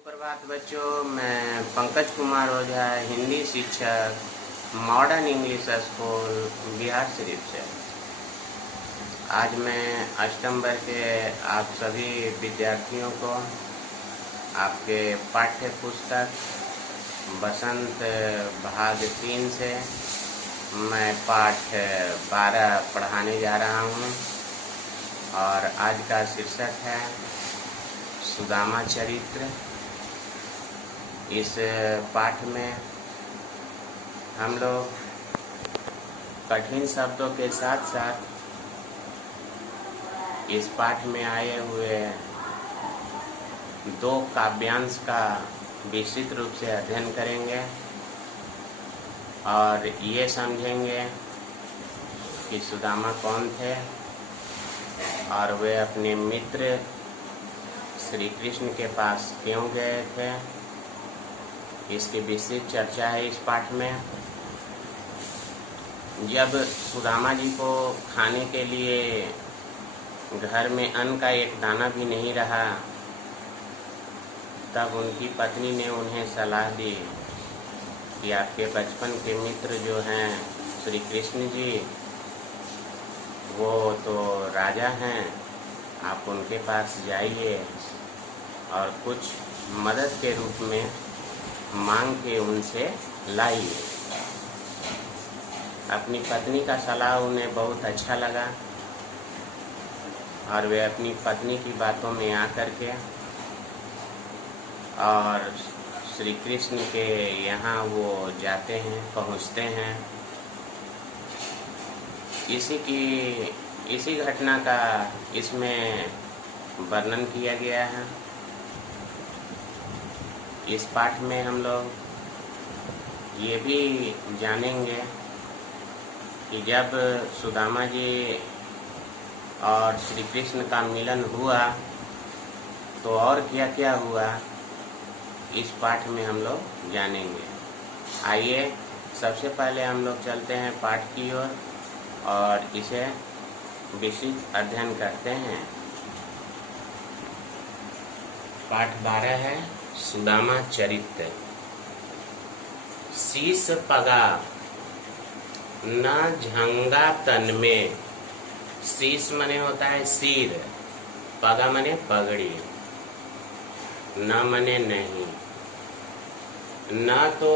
सुप्रभात बच्चों, मैं पंकज कुमार ओझा, हिंदी शिक्षक, modern English school Bihar Sharif से। आज मैं अष्टम वर्ग के आप सभी विद्यार्थियों को आपके पाठ्य पुस्तक बसंत भाग 3 से मैं पाठ 12 पढ़ाने जा रहा हूँ और आज का शीर्षक है सुदामा चरित्र। इस पाठ में हम लोग कठिन शब्दों के साथ साथ इस पाठ में आए हुए 2 काव्यांश का विस्तृत रूप से अध्ययन करेंगे और ये समझेंगे कि सुदामा कौन थे और वे अपने मित्र श्री कृष्ण के पास क्यों गए थे। इसकी विस्तृत चर्चा है इस पाठ में। जब सुदामा जी को खाने के लिए घर में अन्न का एक दाना भी नहीं रहा, तब उनकी पत्नी ने उन्हें सलाह दी कि आपके बचपन के मित्र जो हैं श्री कृष्ण जी, वो तो राजा हैं, आप उनके पास जाइए और कुछ मदद के रूप में मांग के उनसे लाइए। अपनी पत्नी का सलाह उन्हें बहुत अच्छा लगा और वे अपनी पत्नी की बातों में आकर के और श्री कृष्ण के यहाँ वो जाते हैं, पहुँचते हैं। इसी घटना का इसमें वर्णन किया गया है। इस पाठ में हम लोग ये भी जानेंगे कि जब सुदामा जी और श्री कृष्ण का मिलन हुआ तो और क्या क्या हुआ, इस पाठ में हम लोग जानेंगे। आइए सबसे पहले हम लोग चलते हैं पाठ की ओर और इसे विस्तृत अध्ययन करते हैं। पाठ 12 है सुदामा चरित्र। शीस पगा न झंगा तन में। शीस मने होता है सिर, पगा मने पगड़ी, न मने नहीं। न तो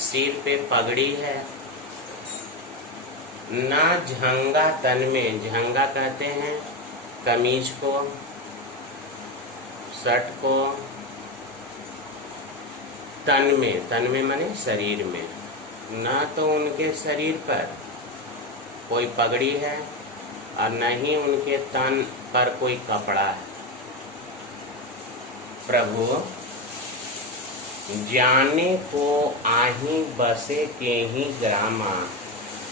सिर पे पगड़ी है, न झंगा तन में। झंगा कहते हैं कमीज को, शर्ट को। तन में माने शरीर में। न तो उनके शरीर पर कोई पगड़ी है और न ही उनके तन पर कोई कपड़ा है। प्रभु जाने को आही बसे के ही ग्रामा।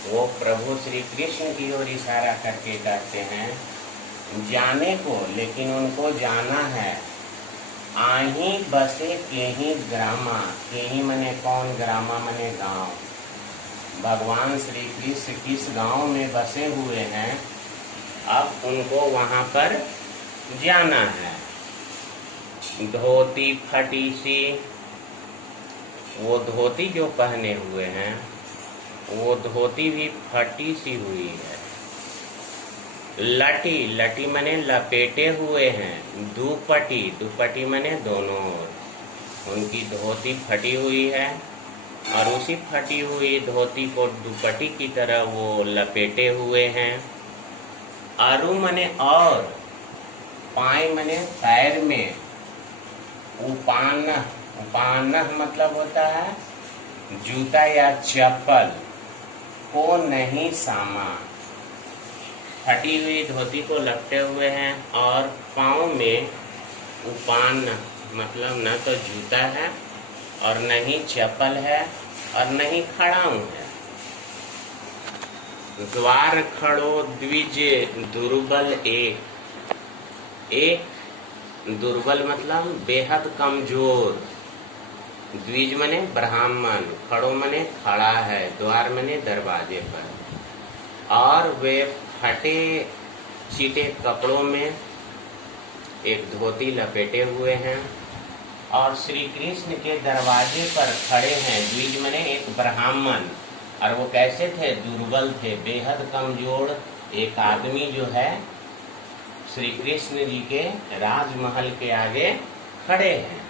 वो प्रभु श्री कृष्ण की ओर इशारा करके कहते हैं जाने को, लेकिन उनको जाना है। आही बसे के ही ग्रामा। के ही मने कौन, ग्रामा मने गांव। भगवान श्री कृष्ण किस गांव में बसे हुए हैं, अब उनको वहां पर जाना है। धोती फटी सी। वो धोती जो पहने हुए हैं वो धोती भी फटी सी हुई है। लटी, लटी मने लपेटे हुए हैं। दुपट्टी, दुपट्टी मने दोनों ओर। उनकी धोती फटी हुई है और उसी फटी हुई धोती को दुपट्टी की तरह वो लपेटे हुए हैं। अरु मने और, पाए मने पैर में। उपानह, उपानह मतलब होता है जूता या चप्पल को नहीं सामा। फटी हुई धोती को लपटे हुए हैं और पाँव में उपान मतलब न तो जूता है और न ही चप्पल है और न ही खड़ाऊं है। द्वार खड़ो द्विज दुर्बल एक दुर्बल मतलब बेहद कमजोर। द्विज मने ब्राह्मण, खड़ो मने खड़ा है, द्वार मने दरवाजे पर। और वे फटे चीटे कपड़ों में एक धोती लपेटे हुए हैं और श्री कृष्ण के दरवाजे पर खड़े हैं। द्विज मने एक ब्राह्मण, और वो कैसे थे? दुर्बल थे, बेहद कमजोर एक आदमी जो है श्री कृष्ण जी के राजमहल के आगे खड़े हैं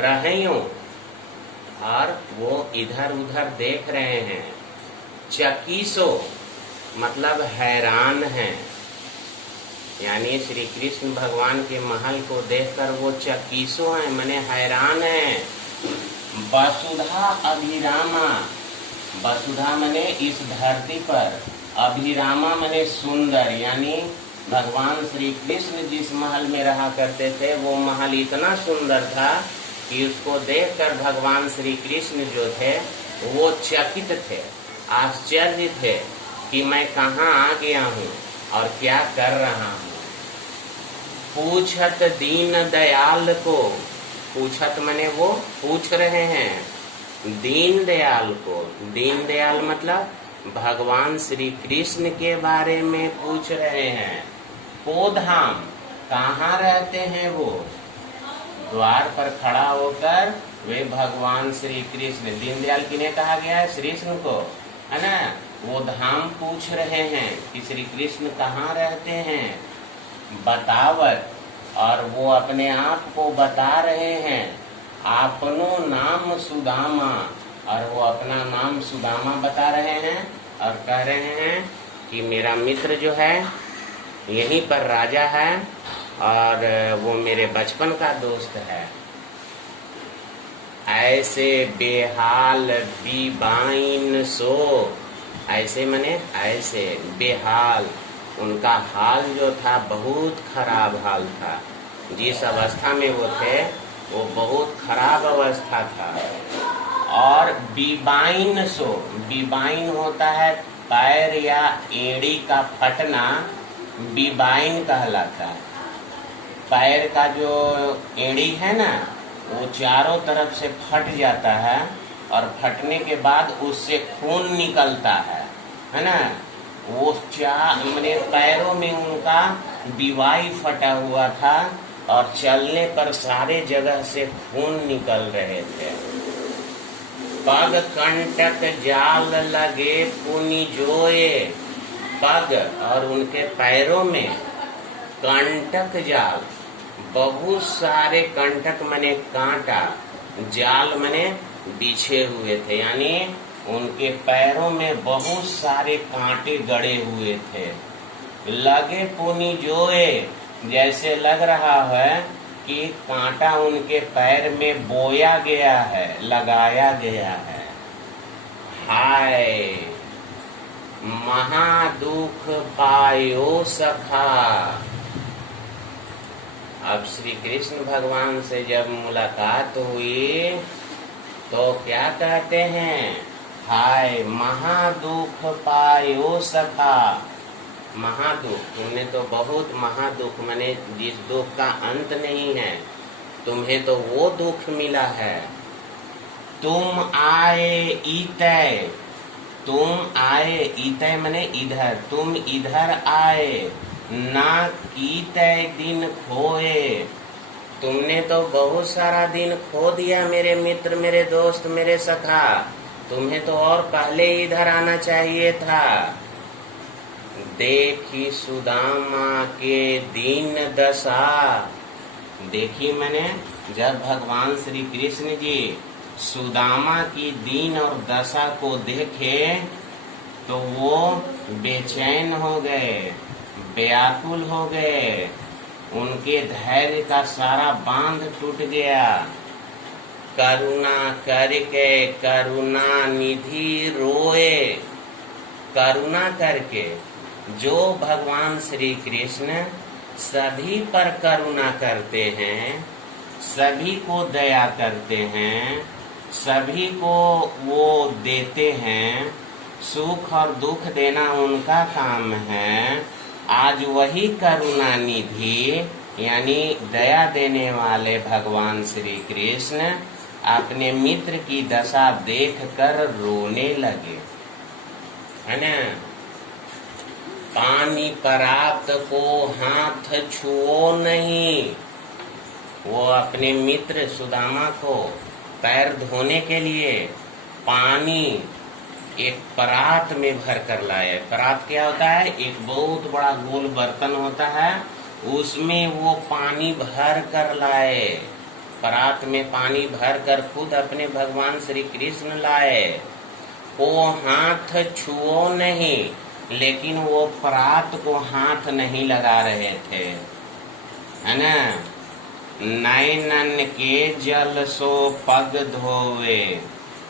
रहियों, और वो इधर उधर देख रहे हैं। चकीसो मतलब हैरान हैं, यानी श्री कृष्ण भगवान के महल को देखकर वो चकीसो हैं, माने हैरान हैं। वसुधा अभिरामा, वसुधा माने इस धरती पर, अभिरामा माने सुंदर, यानी भगवान श्री कृष्ण जिस महल में रहा करते थे वो महल इतना सुंदर था कि उसको देखकर भगवान श्री कृष्ण जो थे वो चकित थे, आश्चर्य थे कि मैं कहाँ आ गया हूँ और क्या कर रहा हूँ। पूछत दीन दयाल को, पूछत मने वो पूछ रहे हैं दीन दयाल को। दीन दयाल मतलब भगवान श्री कृष्ण के बारे में पूछ रहे हैं। पोधाम कहाँ रहते हैं वो? द्वार पर खड़ा होकर वे भगवान श्री कृष्ण, दीनदयाल किन्हें कहा गया है? श्री कृष्ण को, है ना। वो धाम पूछ रहे हैं कि श्री कृष्ण कहाँ रहते हैं। बतावत, और वो अपने आप को बता रहे हैं। आपनो नाम सुदामा, और वो अपना नाम सुदामा बता रहे हैं और कह रहे हैं कि मेरा मित्र जो है यहीं पर राजा है और वो मेरे बचपन का दोस्त है। ऐसे बेहाल बीबाइन सो, ऐसे मने ऐसे बेहाल, उनका हाल जो था बहुत खराब हाल था। जिस अवस्था में वो थे वो बहुत खराब अवस्था था। और बीबाइन सो, बीबाइन होता है पैर या एड़ी का फटना, बीबाइन कहलाता है। पैर का जो एड़ी है ना वो चारों तरफ से फट जाता है और फटने के बाद उससे खून निकलता है ना। वो मैंने पैरों में उनका बीवाई फटा हुआ था और चलने पर सारे जगह से खून निकल रहे थे। पग कंटक जाल लगे पुनि जोए, पग और उनके पैरों में कंटक जाल, बहुत सारे कंटक मने कांटा, जाल मने बिछे हुए थे, यानी उनके पैरों में बहुत सारे कांटे गड़े हुए थे। लगे पुनि जोए, जैसे लग रहा है कि कांटा उनके पैर में बोया गया है, लगाया गया है। हाय महादुख पायो सखा। अब श्री कृष्ण भगवान से जब मुलाकात हुई तो क्या कहते हैं? हाय महादुख पायो सखा। महादुख, तुमने तो बहुत महादुख, माने जिस दुख का अंत नहीं है, तुम्हें तो वो दुख मिला है। तुम आए ईतय, तुम आए ईतय माने इधर, तुम इधर आए। ना कीतय दिन खोए, तुमने तो बहुत सारा दिन खो दिया मेरे मित्र, मेरे दोस्त, मेरे सखा। तुम्हें तो और पहले इधर आना चाहिए था। देखी सुदामा के दीन दशा, देखी मैंने जब भगवान श्री कृष्ण जी सुदामा की दीन और दशा को देखे तो वो बेचैन हो गए, व्याकुल हो गए, उनके धैर्य का सारा बांध टूट गया। करुणा करके करुणा निधि रोए, करुणा करके, जो भगवान श्री कृष्ण सभी पर करुणा करते हैं, सभी को दया करते हैं, सभी को वो देते हैं, सुख और दुख देना उनका काम है। आज वही करुणा निधि यानी दया देने वाले भगवान श्री कृष्ण अपने मित्र की दशा देखकर रोने लगे, है ना। पानी परात को हाथ छुओ नहीं, वो अपने मित्र सुदामा को पैर धोने के लिए पानी एक परात में भर कर लाए। परात क्या होता है? एक बहुत बड़ा गोल बर्तन होता है, उसमें वो पानी भर कर लाए। परात में पानी भर कर खुद अपने भगवान श्री कृष्ण लाए। वो हाथ छुओ नहीं, लेकिन वो परात को हाथ नहीं लगा रहे थे, है ना। नैनन के जल सो पग धोवे,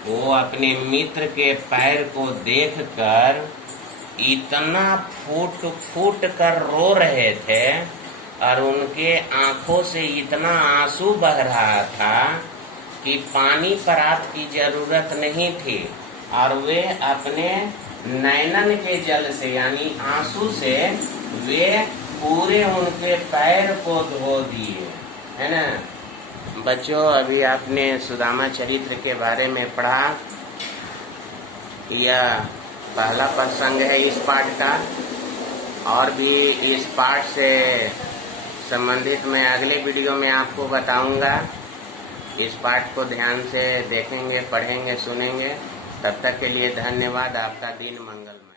वो अपने मित्र के पैर को देखकर इतना फूट फूट कर रो रहे थे और उनके आंखों से इतना आंसू बह रहा था कि पानी परात की जरूरत नहीं थी, और वे अपने नैनन के जल से यानी आंसू से वे पूरे उनके पैर को धो दिए, है ना। बच्चों, अभी आपने सुदामा चरित्र के बारे में पढ़ा। यह पहला प्रसंग है इस पाठ का, और भी इस पाठ से संबंधित मैं अगले वीडियो में आपको बताऊंगा। इस पाठ को ध्यान से देखेंगे, पढ़ेंगे, सुनेंगे। तब तक के लिए धन्यवाद। आपका दिन मंगलमय।